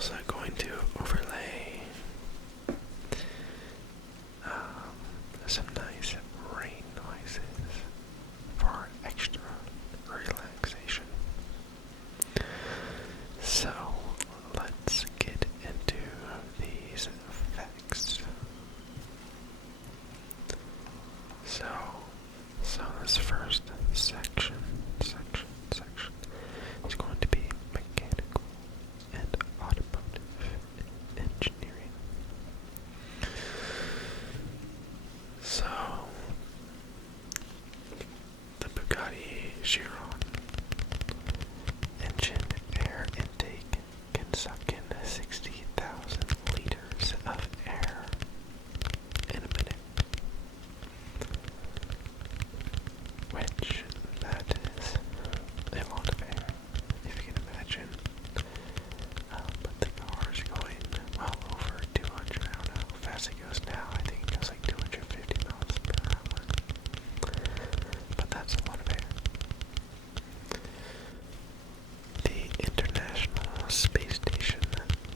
also going to overlay some nice rain noises for extra relaxation. So let's get into these effects. So this first section is going to be mechanical and automotive engineering. So, the Bugatti Chiron engine air intake can suck in 60,000 liters of air in a minute, which that is a lot of air, if you can imagine. But the car is going well over 200. I don't know how fast it goes now. I think it goes like 250 miles per hour. But that's a lot of air. The International Space Station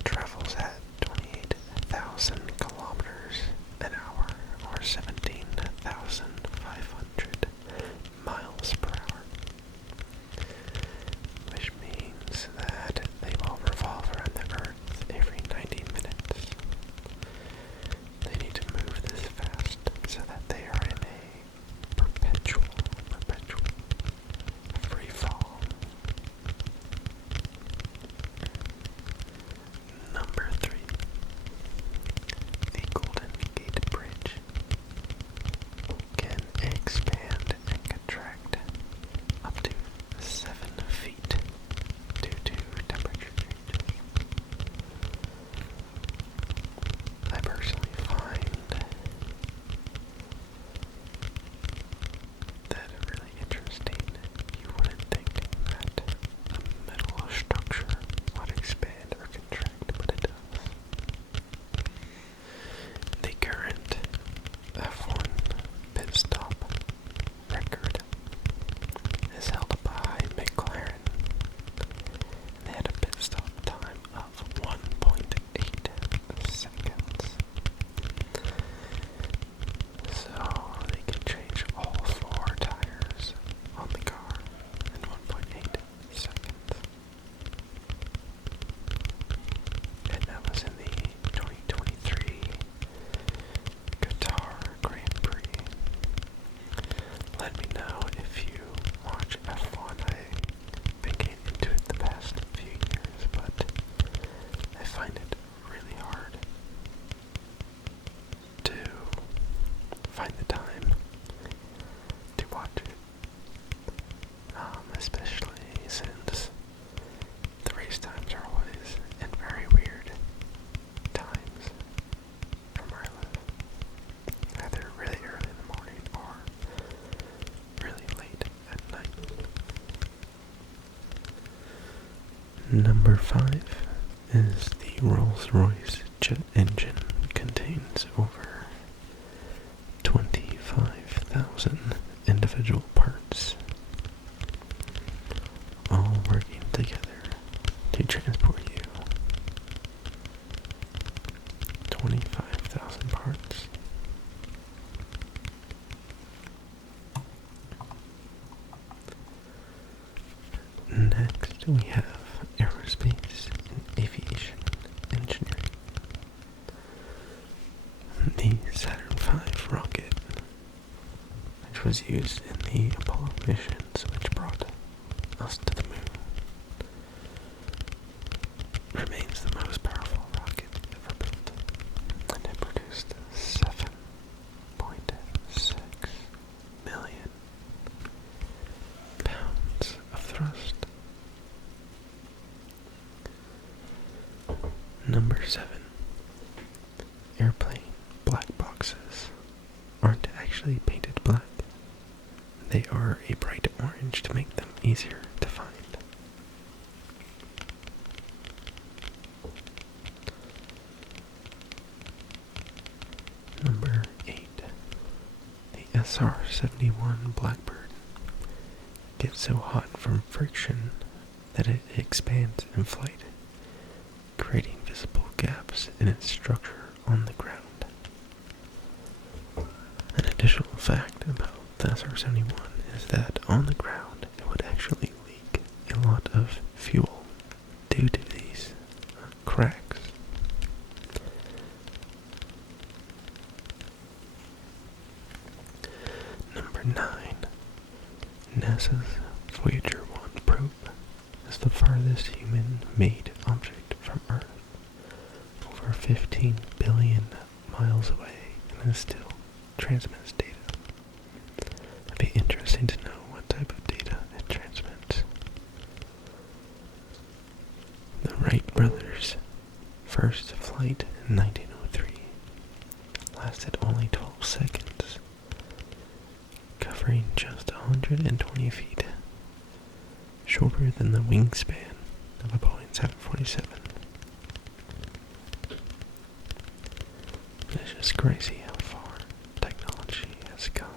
travels at 28,000 kilometers an hour, or 17,500 miles per hour, which means that they will revolve around the Earth every 90 minutes. They need to move this fast so that they are in a perpetual free fall. Number 3. The Golden Gate Bridge can expand and contract up to 7 feet due to temperature changes. I personally find that really interesting. You wouldn't think that a metal structure would expand or contract, but it does. The current F1 pit stop record is held by McLaren. They had a pit stop time of 1.8 seconds. So they can change all 4 tires on the car in 1.8 seconds. And that was in the 2023 Qatar Grand Prix. Let me know if you watch F1. I've been getting into it the past few years, but I find it really hard to find the time to watch it. Especially since the race times are always in very weird times from where I live. Either really early in the morning or really late at night. Number 5 is the Rolls-Royce jet engine. Contains over 25,000 individual parts, all working together to transport you. 25,000 parts. Next, we have aerospace and aviation engineering. The Saturn V rocket, which was used in the Apollo missions which brought us to the moon, remains the most powerful rocket ever built, and it produced 7.6 million pounds of thrust. Number 7. Airplane black boxes aren't actually painted black. They are a bright orange to make them easier to find. Number 8. The SR-71 Blackbird gets so hot from friction that it expands in flight creating visible gaps in its structure on the ground. An additional fact about the SR-71 is that on the ground it would actually leak a lot of fuel due to these cracks. Number 9. NASA's Voyager 1 probe is the farthest human-made object from Earth, over 15 billion miles away, and it still transmits data. It'd be interesting to know what type of data it transmits. The Wright brothers' first flight in 1903 lasted only 12 seconds, covering just 120 feet, shorter than the wingspan of a Boeing 747. It's just crazy how far technology has come.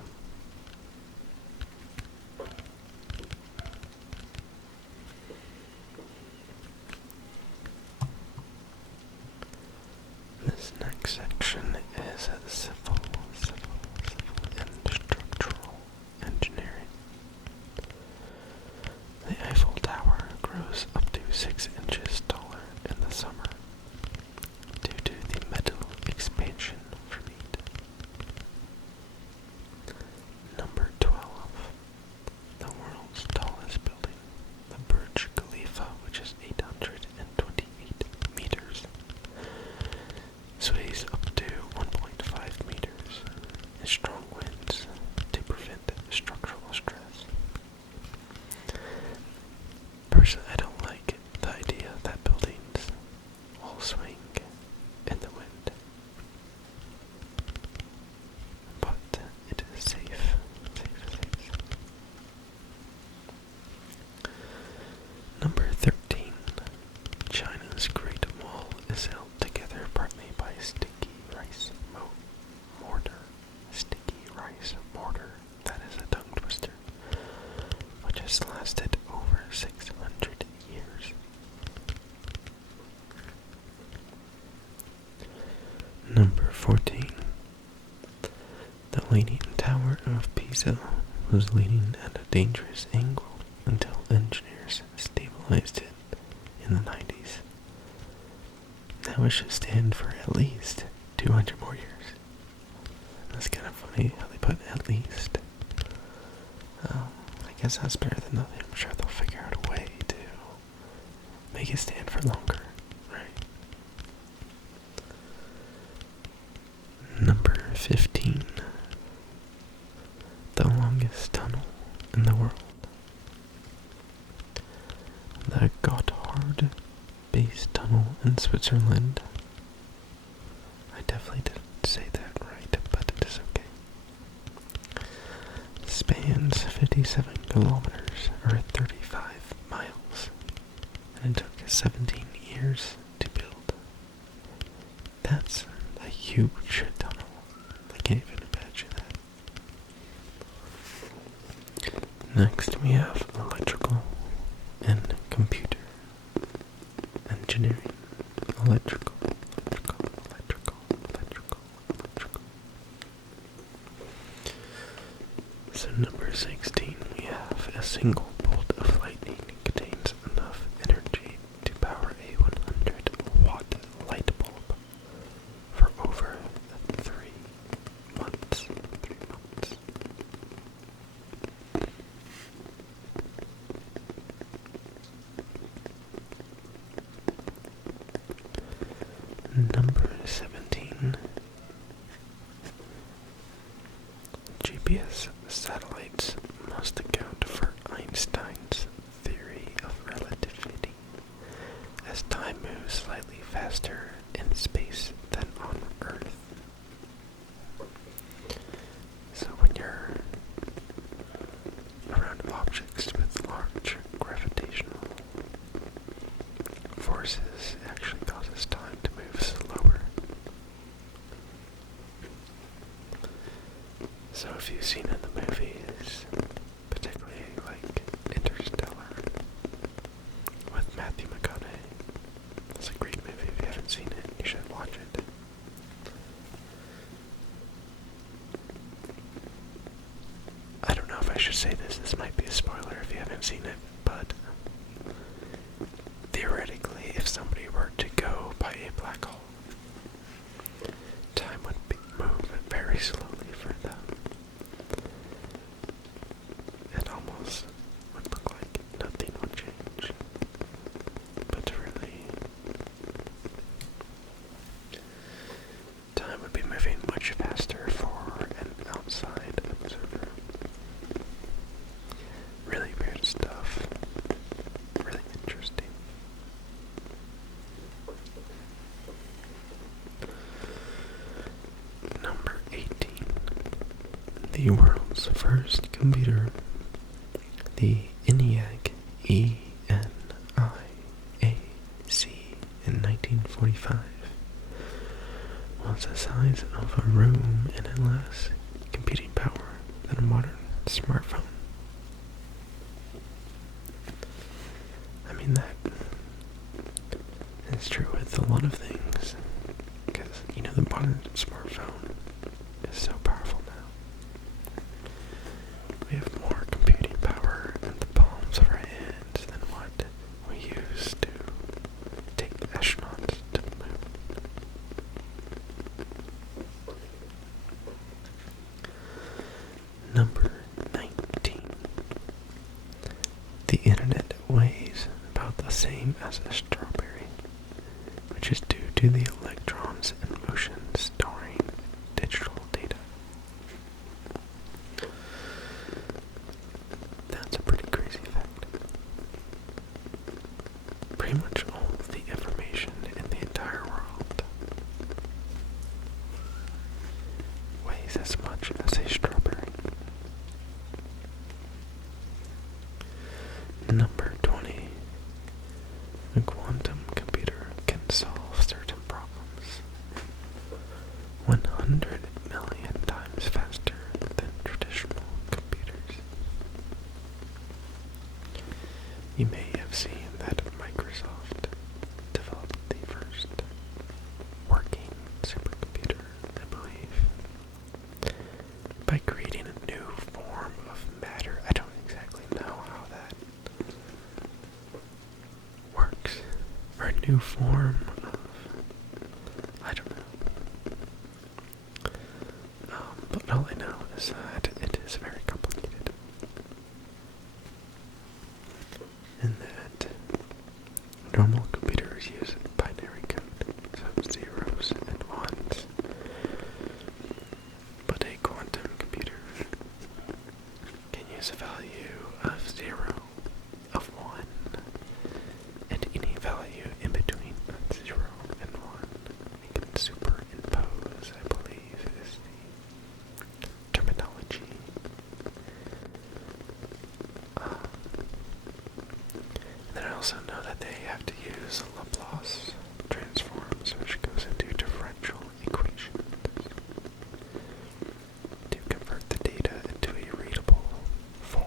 This next section is civil and structural engineering. The Eiffel Tower grows up to 6 inches taller in the summer due to the metal expansion from heat. Number 12. The world's tallest building, the Burj Khalifa, which is 828 meters, sways up to 1.5 meters in strong winds to prevent structural stress. Personally, I don't like the idea that buildings will swing in the wind, but it is safe. Number 13. China's Great Wall is held together partly by sticky rice mortar. Sticky rice mortar. That is a tongue twister, which has lasted over 600 years. Number 14. The Leaning Tower of Pisa was leaning at a dangerous angle until engineers stabilized it in the 90s. Now it should stand for at least 200 more years. That's kind of funny how they put at least. I guess that's better than nothing. I'm sure they'll figure out a way to make it stand for longer, right? Number 15. The longest tunnel in the world. The Gotthard Base Tunnel in Switzerland. I definitely didn't say that right, but it is okay. Spans 57 kilometers, or 35 miles, and it took 17 years to build. That's a huge tunnel. I can't even imagine that. Next we have electrical and computer engineering. Electrical. So number 16, we have a single bolt of lightning contains enough energy to power a 100-watt light bulb for over 3 months. Number 17. GPS satellites must account for Einstein's theory of relativity, as time moves slightly faster in space than on Earth. So when you're around objects with large gravitational forces, it actually causes time to move slower. So if you've seen in the movies, particularly like Interstellar with Matthew McConaughey, it's a great movie. should say this. This might be a spoiler if you haven't seen it, but theoretically, if somebody were to go by a black hole, time would move very slowly for them. It almost would look like nothing would change. But really, time would be moving much faster for an outside observer. Really weird stuff. Really interesting. Number 18. The world's first computer, the ENIAC, ENIAC, in 1945, was the size of a room and had less computing power than a modern smartphone. I mean, that is true with a lot of things, because, the modern smartphone is so powerful now. We have more computing power in the palms of our hands than what we used to take astronauts to the moon. Number 19. The internet weighs about the same as a strawberry, which is due to the electrons in motion storing digital data. That's a pretty crazy fact. Pretty much all of the information in the entire world weighs as much as a strawberry. Number 20. A quantum computer can solve certain problems 100 million times faster than traditional computers. You may have seen that Microsoft developed the first working supercomputer, I believe, by creating a new form of matter. I don't exactly know how that works, or a new form of, I don't know. But all I know is that it is very complicated, and that normal computers use binary code, so zeros and ones, but a quantum computer can use a value of 0, of 1, and any value in between 0 and 1. It can superimpose, I believe, is the terminology. And I also know that they have to use Laplace transforms, which goes into differential equations, to convert the data into a readable form.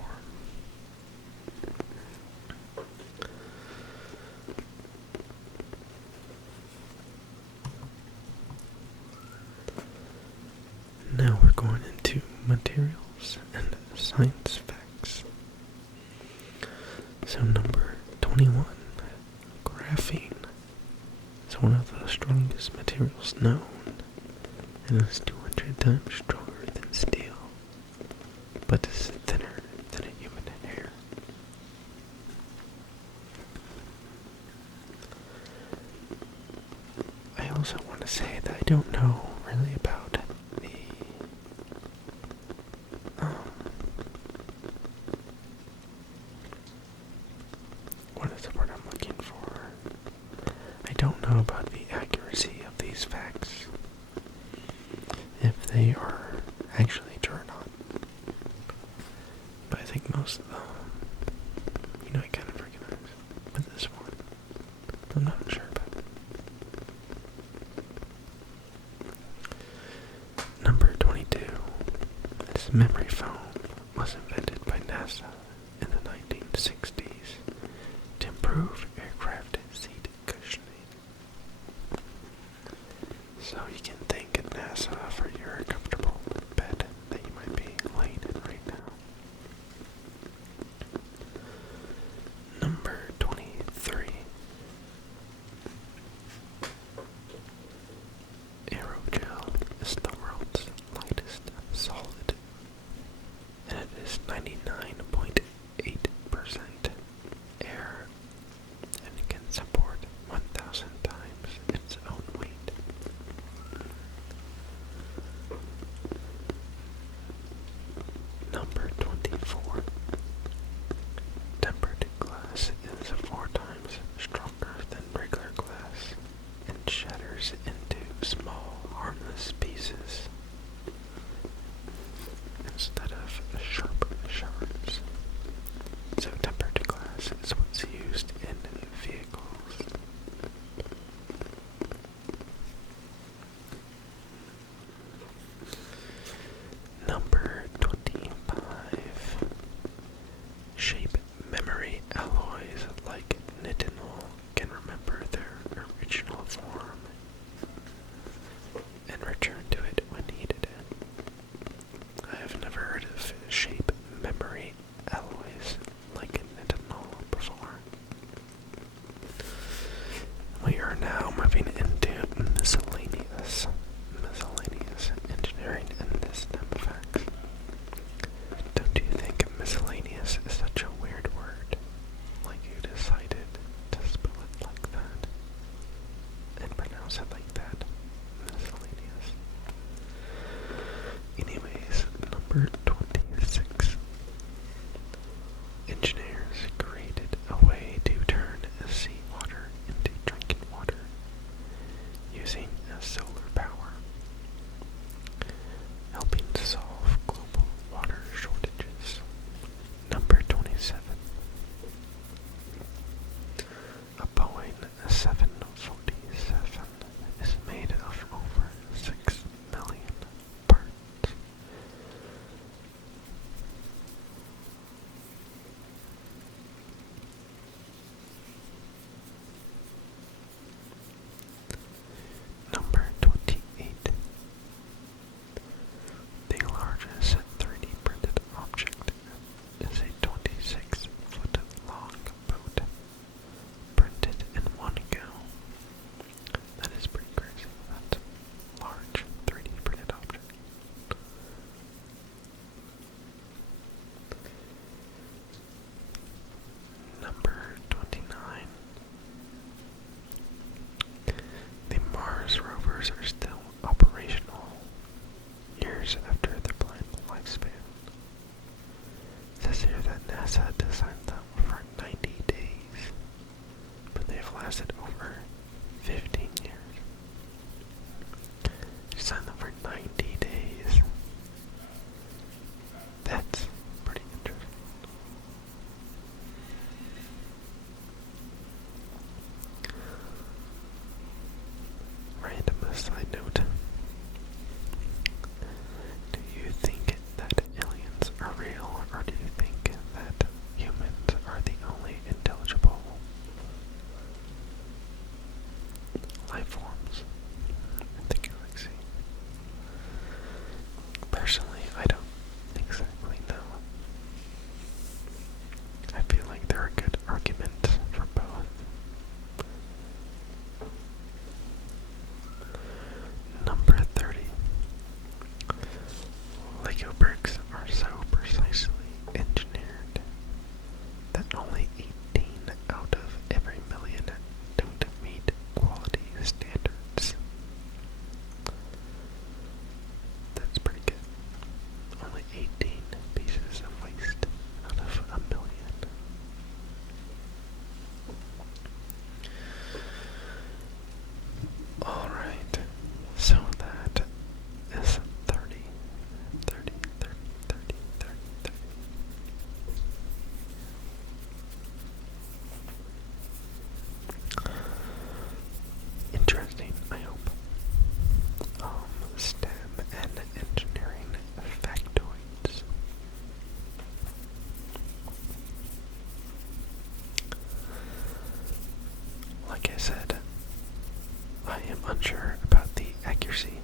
Now we're going into materials and science facts. So number 21, graphene is one of the strongest materials known and is 200 times stronger than steel, but is thinner than a human hair. I also want to say that I don't know really about the what is the word I'm looking for? I don't know about the accuracy of these facts, if they are actually true or not. But I think most of them, I kind of recognize. But this one, I'm not sure about. Number 22. This memory foam was invented by NASA in the 1960s to improve aircraft seat cushioning. So you can thank NASA for your comfortable bed that you might be laying in right now. said like that. Miscellaneous. Anyways, number 26. Engineers created a way to turn seawater into drinking water using solar power, helping to solve global water shortages. Number 27. A Boeing 747 is made of over 6 million parts. Number 28. The largest 3D printed object is a 26-foot long boat printed in one go. That is pretty crazy. That's a large 3D printed object. Number 29. The Mars rovers are still operational years after their planned lifespan. It says here that NASA designed them for 90 days, but they've lasted over 15 years. Designed them for 90 days. That's pretty interesting. Random side note. Do you think that aliens are real, or do you think that humans are the only intelligible life forms in the galaxy? Personally, I don't exactly know. I feel like there are good arguments for both. Number 30. Lego bricks are so precisely engineered that only 18 out of every million don't meet quality standards. That's pretty good. Only 18 pieces of waste out of a million. Alright, so that is 30, 30, 30, 30, 30, 30. Interesting, I hope. STEM and engineering factoids. Like I said, I am unsure about the accuracy